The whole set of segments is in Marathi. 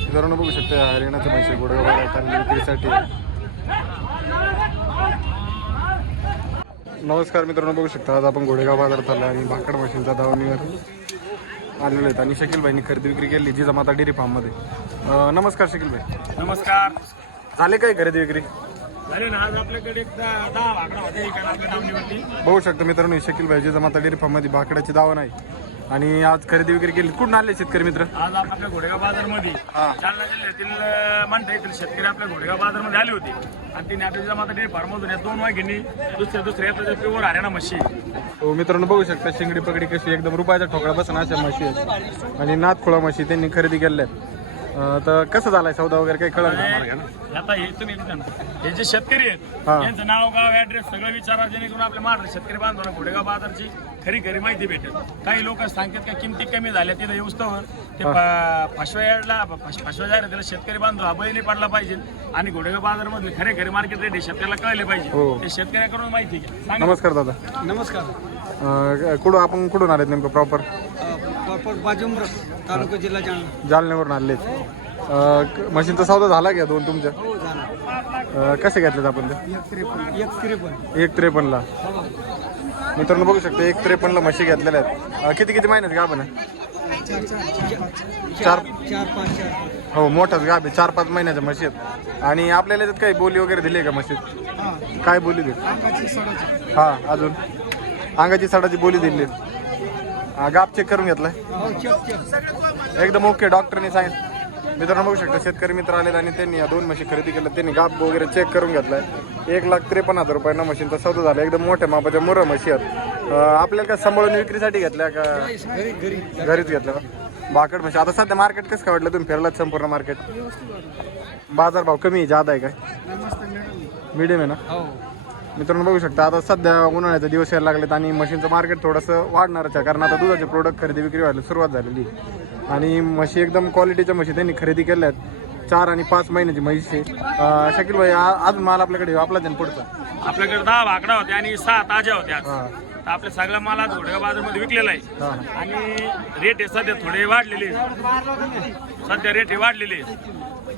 मित्रांनो बघू शकता हरियाणाचे म्हशी गोडेगाव विक्रीसाठी नमस्कार मित्रांनो बघू शकता आज आपण घोडेगाव बाजारात आलो आणि भाकड मशीनच्या दावणीवर आलेलो आहेत. आणि शकील भाईनी खरेदी विक्री केली जी जमाता डेअरी फार्ममध्ये. नमस्कार शकील भाई नमस्कार. झाले काय खरेदी विक्री? बघू शकता मित्रांनो ही शकील भाई जी जमाता डेअरी फार्ममध्ये भाकडाची दावण आहे. आणि आज खरेदी विक्री केली. कुठून आले शेतकरी मित्र? आज आपल्या घोडेगाव बाजारमध्ये. जालना जिल्ह्यातील म्हणता येतील शेतकरी आपल्या घोडेगाव बाजारमध्ये आले होते. आणि तिने आपल्या जमाता डेअरी फार्ममधून या दोन वाघिणी दुसऱ्या दुसऱ्या यातल्या प्युअर हरियाणा म्हशी. हो मित्रांनो बघू शकता शिंगडी पगडी कशी एकदम रुपयाचा ठोकळा बसून अशा म्हशी आहेत. आणि नाथखोळा म्हशी त्यांनी खरेदी केल्या आहेत. तर कसं झालाय सौदा वगैरे? काही कळलं आम्हाला? आता हे तुम्ही इथे ना, हे जे शेतकरी आहेत हा. यांचं नाव गाव ऍड्रेस सगळं विचारा जेणेकरून आपल्या महाराष्ट्र शेतकरी बांधवांना घोडेगाव बाजारची खरी खरी माहिती भेटेल. काही लोक सांगतात का किमती कमी झाल्या तिथं येऊस्तवर ते फसव्याला फसव्या जायला त्याला शेतकरी बांधव हा बळी नाही पडला पाहिजे. आणि घोडेगाव बाजारमधले खरे खरे मार्केट रेट हे शेतकऱ्याला कळले हो. पाहिजे ते शेतकऱ्याकडून माहिती घ्या. सांगा. नमस्कार दादा. नमस्कार. अं, कुठं आपण कुठून आलेत नेमकं प्रॉपर प्रॉपर बाजुंब्र तालुका जिल्हा जालना. जालन्यावरून अं, मशीनचा सौदा झाला का दोन तुमच्या? हो झाला. अं, कसे घेतलेत आपण ते? एक त्रेपन्न एक त्रेपन्न. एक त्रेपन्नला. हो. मित्रांनो बघू शकता एक त्रेपन्नला म्हशी घेतलेल्या आहेत. अं, किती किती महिन्यात गाभ आहे? चार चार चार चार पाच चार पाच. हो मोठाच गाभ आहे. चार पाच महिन्याच्या म्हशी आहेत. आणि आपल्याला याच्यात काही बोली वगैरे दिली आहे का म्हशीत? हां. काय बोली दिली? सडाची. हा अजून. अंगाची साडाची बोली दिली गाप चेक करून घेतलाय. हो एकदम ओके डॉक्टरने सांगितलं. मित्रांनो बघू शकता शेतकरी मित्र आलेत आणि त्यांनी या दोन म्हशी खरेदी केल्या त्यांनी गाप वगैरे चेक करून घेतलाय. एक लाख त्रेपन्न हजार रुपयांना मशीनचा सौदा झाला. एकदम मोठ्या मापाच्या मुरं म्हशी आहेत. आपल्याला काय सांभाळून विक्रीसाठी घेतल्या का? घरी घरी घरीच घेतल्या का? भाकड म्हशी. आता सध्या मार्केट कसं काय वाटलं तुम्ही फिरलात संपूर्ण मार्केट बाजार भाव कमी आहे जादा आहे काय? मिडियम आहे ना? हो. मित्रांनो बघू शकता आता सध्या उन्हाळ्याचे दिवस यायला लागलेत आणि मशीनचं मार्केट थोडंसं वाढणारच आहे कारण आता दुधाचे प्रोडक्ट खरेदी विक्री व्हायला सुरुवात झालेली आहे. आणि म्हशी एकदम क्वालिटीच्या म्हशी त्यांनी खरेदी केल्या आहेत चार आणि पाच महिन्याची म्हशी. शकील भाई आ- अजून माल आपल्याकडे. आपला जन पुढचा आपल्याकडे दहा भाकडा होत्या आणि सहा ताज्या होत्या हा आपल्या सगळ्या माल आज घोडेगाव बाजारमध्ये विकलेला आहे हा आणि रेट आहे सध्या थोडे वाढलेले. सध्या रेट हे वाढलेले.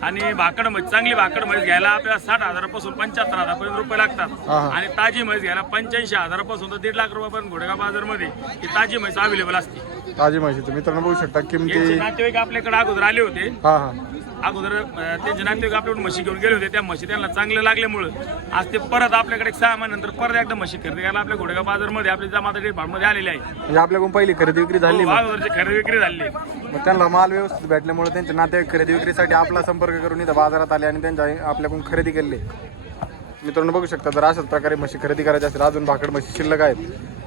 आणि भाकड म्हैस चांगली भाकड म्हैस घ्यायला आपल्याला साठ हजारापासून पंच्याहत्तर हजारपर्यंत रुपये लागतात. आणि ताजी म्हैस घ्यायला पंच्याऐंशी हजारापासून तर दीड लाख रुपयापर्यंत घोडेगाव बाजारमध्ये ही ताजी म्हैस अवेलेबल असते. ताजी म्हशीचं मित्रांनो बघू शकता किमती नातेवाईक आपल्याकडे अगोदर आले होते. हा हा. अगोदर अं, त्यांचे नातेवाईक आपल्याकडून म्हशी घेऊन गेले होते. त्या म्हशी त्यांना चांगले लागल्यामुळं आज ते परत आपल्याकडे सहा महिन्यानंतर परत एकदा म्हशी खरेदी करायला आपल्या घोडेगाव बाजारमध्ये आपल्या जमाता डेटमध्ये आलेले आहे. म्हणजे आपल्याकडून पहिली खरेदी विक्री झाली हो, अगोदरची खरेदी विक्री झाली. मग त्यांना माल व्यवस्थित भेटल्यामुळे त्यांचे नातेवाईक खरेदी विक्रीसाठी आपला संपर्क करून इथं बाजारात आले आणि त्यांच्या आपल्याकडून खरेदी केली. मित्रांनो बघू शकता जर अशाच प्रकारे म्हशी खरेदी करायची असेल अजून भाकड म्हशी शिल्लक आहेत.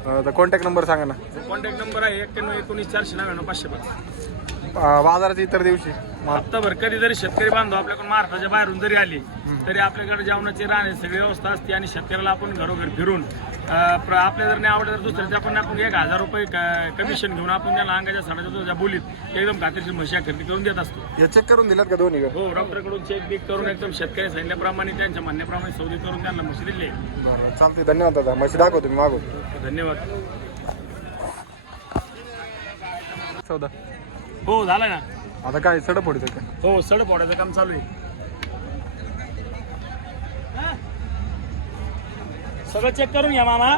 अं, तर कॉन्टॅक्ट नंबर सांगा ना. कॉन्टॅक्ट नंबर आहे एक्क्याण्णव एकोणीस चारशे नव्याण्णव पाचशे पाच अं, बाजाराच्या इतर दिवशी. हप्ताभर कधी जरी शेतकरी बांधव आपल्याकडून महाराष्ट्राच्या बाहेरून जरी आले तरी आपल्याकडे जेवणाची राहण्याची सगळी व्यवस्था असते आणि शेतकऱ्याला आपण घरोघर फिरून आपल्या जर नाही आवडलं तर दुसऱ्याच्या आपण आपण एक हजार रुपये कमिशन घेऊन आपण त्याला अंगाच्या साडाच्या दुधाच्या बोलीत एकदम खात्रीशीर म्हशी खरेदी करून देत असतो. हे चेक करून दिलात का दोन्ही? हो डॉक्टरकडून चेक बिक करून एकदम शेतकरी सांगितल्याप्रमाणे त्यांच्या म्हणण्याप्रमाणे सौदी करून त्यांना म्हशी दिली. बरं चालते धन्यवाद दादा. म्हशी दाखवतो मी मागू धन्यवाद. चौदा. हो झालं ना. आता काय सडप फोडीचं काय हो सड पोडायचं काम चालू आहे. सगळं चेक करून घ्या मामा.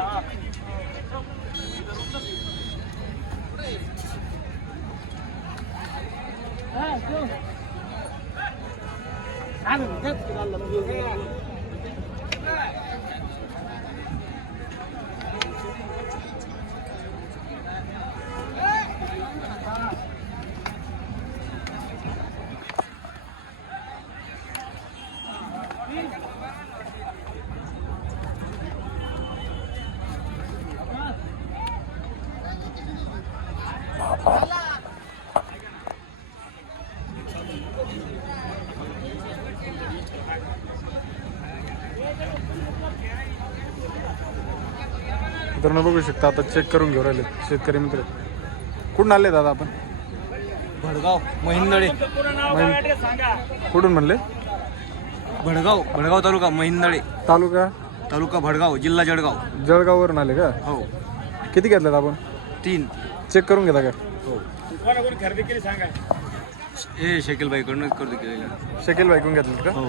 मित्रांनो बघू शकता आता चेक करून घेऊन राहिले. शेतकरी मित्र. कुठून आले दादा आपण? भडगाव महिंदळे. कुठून म्हणले? भडगाव भडगाव तालुका महिंदळे. तालुका? तालुका भडगाव जिल्हा जळगाव. जळगाववरून आले का? हो. किती घेतल्यात आपण? तीन. चेक करून घेता काय हो. शकील बाईकडून करतो केलेलं शकील बायकून घेतलं का? हो.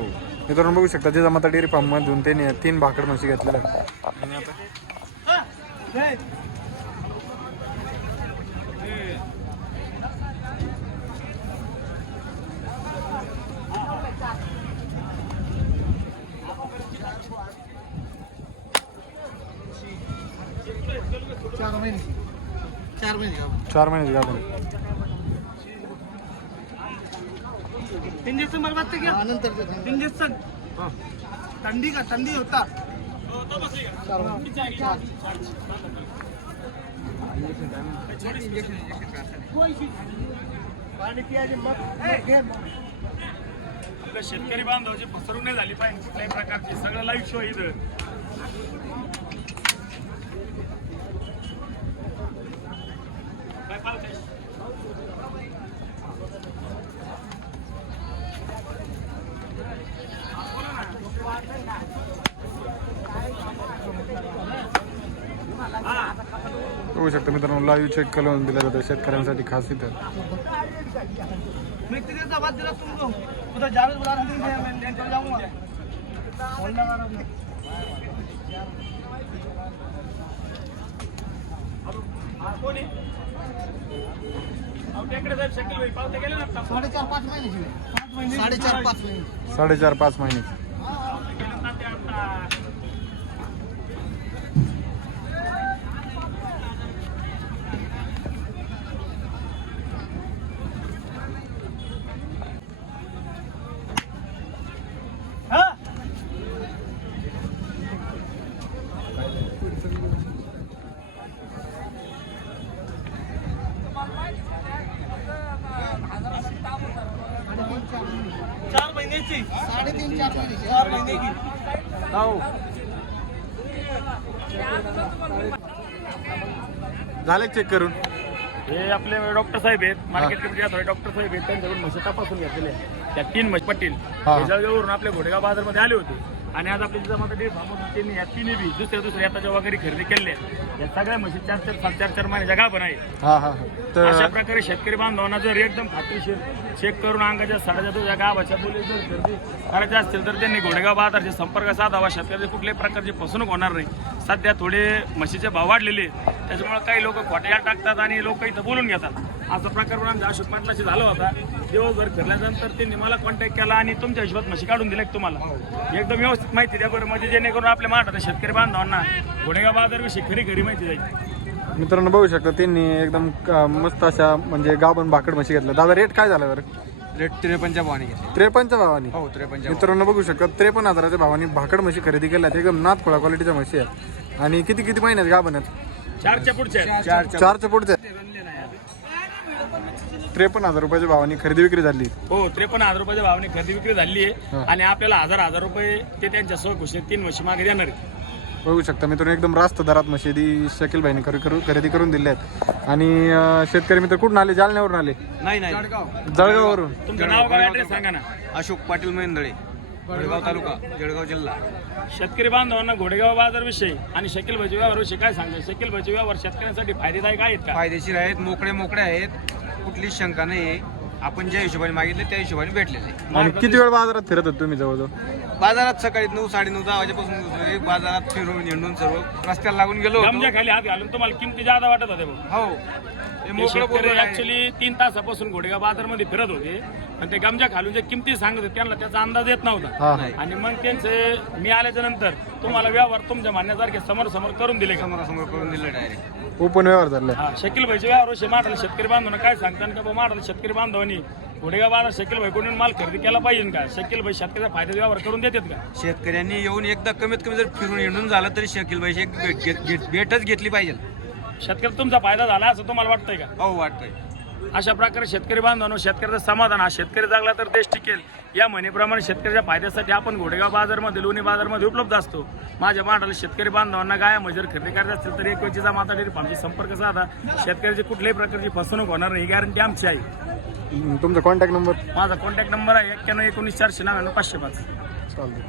मित्रांनो बघू शकता जे जमाता डेअरी फार्म मधून त्यांनी तीन भाकड म्हशी घेतलेल्या आहेत. आणि आता? चार महिने. चार महिने चार महिन्याची गाभण इंजेक्शन बरबाद ते घ्या नंतर इंजेक्शन थंडी का? थंडी होता. शेतकरी बांधवाची फसवणूक नाही झाली पाहिजे. कुठल्याही प्रकारची. सगळं लाईव्ह शो इथं. बघू शकता मित्रांनो लाईव्ह चेक करून दिलं जातं. शेतकऱ्यांसाठी खास इथं. मैं तेरे से बात दिला तुमको उधर जावेद बुला रहा है मैं लेने चल जाऊंगा होल्डा मारा अपने कोणी अहो, टेकडे साहेब शकील भाई पावते गेले ना आता. साडेचार पाच महिने साडेचार पाच महिने साडेचार पाच महिने गेले ना ते आता. चार महिन्याची. साडेतीन चार महिन्याची. चार महिने की हो झाले चेक करून. हे आपले डॉक्टर साहेब आहेत. मार्केट कमिटी डॉक्टर साहेब आहेत. त्यांच्याकडून म्हशी तपासून घेतलेले आहेत. त्या तीन म्हशी पट्टील हा. जळगाववरून आपल्या घोडेगाव बाजारमध्ये आले होते. आणि आज डेअरी फार्ममधून त्यांनी या तिन्ही बी दुसऱ्या दुसऱ्या याताच्या वगैरे खरेदी केले आहेत. या सगळ्या म्हशी चार चार सात चार चार महिन्याच्या गाभण आहे हा हा हा. अशा प्रकारे शेतकरी बांधवांना जर एकदम खात्रीशीर चेक करून अंगाच्या साड्याच्या तुझ्या गावाच्या बोली जर खरेदी करायचे असतील तर त्यांनी घोडेगाव बाजारचे संपर्क साधावा शेतकऱ्याची कुठल्याही प्रकारची फसवणूक होणार नाही सध्या थोडे म्हशीचे भाव वाढलेले. त्याच्यामुळे काही लोक खोट्या टाकतात आणि लोक इथं बोलून घेतात असा प्रकार पण आमच्या अशोक पाटलाशी झाला होता दिवसभर फिरल्यानंतर त्यांनी मला कॉन्टॅक्ट केला आणि तुमच्या हिशोबात म्हशी काढून दिल्या तुम्हाला? एकदम व्यवस्थित माहिती द्या बरं. म्हणजे जेणेकरून आपल्या महाराष्ट्रात शेतकरी बांधवांना घोडेगाव बाजारविषयी खरी खरी माहिती जाईल. मित्रांनो बघू शकता त्यांनी एकदम मस्त अशा म्हणजे गाभण भाकड म्हशी घेतल्या. दादा रेट काय झाला बरं? रेट त्रेपन्नच्या भावाने घेतले त्रेपन्नच्या भावानी? हो त्रेपन्नच्या मित्रांनो बघू शकता त्रेपन्न हजाराच्या भावानी भाकड म्हशी खरेदी केल्या. आहेत एकदम नाथ खोळा क्वालिटीच्या म्हशी आहेत. आणि किती किती महिन्यात गाभण आहेत? चारच्या पुढच्या आहेत. चार चारच्या पुढच्या त्रेपन्न हजार रुपयाच्या भावानी खरेदी विक्री झाली. हो त्रेपन्न हजार रुपयाच्या भावाने खरेदी विक्री झाली आहे. आणि आपल्याला हजार हजार रुपये ते त्यांच्या सोय घोषित तीन म्हशी मागे देणार आहेत. बघू शकता मित्रांनो एकदम रास्त दरात मशिदी शकील भाईने खरेदी करून दिल्या आहेत. आणि शेतकरी मित्र कुठून आले? जालन्यावरून आले? नाही नाही. जळगाववरून. तुमचं नाव काय ऍड्रेस सांगा ना. अशोक पाटील मेंदळे. जळगाव तालुका जळगाव जिल्हा. शेतकरी बांधवांना घोडेगाव बाजार विषयी आणि शकील भाजी व्यवहार विषयी काय सांगतो शकील भाजी व्यवहार शेतकऱ्यांसाठी फायदेदायक आहेत का? फायदेशीर आहेत मोकळे मोकळे आहेत. कुठलीच शंका नाही. आपण ज्या हिशोबाने मागितले त्या हिशोबाने भेटलेले. आणि किती वेळ बाजारात फिरत होत तुम्ही जवळजवळ? बाजारात सकाळी नऊ साडेनऊ दहा वाजेपासून दुसरे बाजारात फिरून हिंडून सर्व रस्त्याला लागून गेलो होतो. खाली हात घालून तुम्हाला किमती जादा वाटत होते भाऊ. हो. ऍक्च्युली तीन तासापासून घोडेगाव बाजारमध्ये फिरत होते. आणि ते गमच्या खालून जे किमती सांगत होते त्यांना त्याचा अंदाज येत नव्हता. हा नाही. आणि मग त्यांचे मी आल्याच्यानंतर तुम्हाला व्यवहार तुमच्या म्हणण्यासारखे समोर समोर करून दिले समोरासमोर करून दिलं डायरेक्ट ओपन व्यवहार झाले. हा शकील भाईचे व्यवहार विषयी माठाला शेतकरी बांधवांना काय सांगतात का बा माठाला शेतकरी बांधवांनी घोडेगाव बाजार शकील भाईकडून माल खरेदी केला पाहिजे का? शकील भाई शेतकऱ्याचा फायदा व्यवहार करून देतात का? शेतकऱ्यांनी येऊन एकदा कमीत कमी जर फिरून हिंडून झालं तरी शकील घेत- भेटच घेतली पाहिजे. शेतकरी तुमचा फायदा झाला असं तुम्हाला वाटतंय का? हो वाटतंय. अशा प्रकारे शेतकरी बांधवांनो शेतकऱ्याचं समाधान हा शेतकरी जागला तर देश टिकेल. या म्हणीप्रमाणे शेतकऱ्याच्या फायद्यासाठी आपण घोडेगाव बाजारमध्ये लोणी बाजारमध्ये उपलब्ध असतो. माझ्या माठाला शेतकरी बांधवांना गाया मजर खरेदी करायची असतील तर एक वेळचीचा माता डेअरी फार्मशी संपर्क साधा. शेतकऱ्याची कुठल्याही प्रकारची फसवणूक होणार नाही ही गॅरंटी आमची आहे. तुमचा कॉन्टॅक्ट नंबर माझा कॉन्टॅक्ट नंबर आहे एक्क्याण्णव एकोणीस चारशे नव्याण्णव पाचशे पाच. चालतो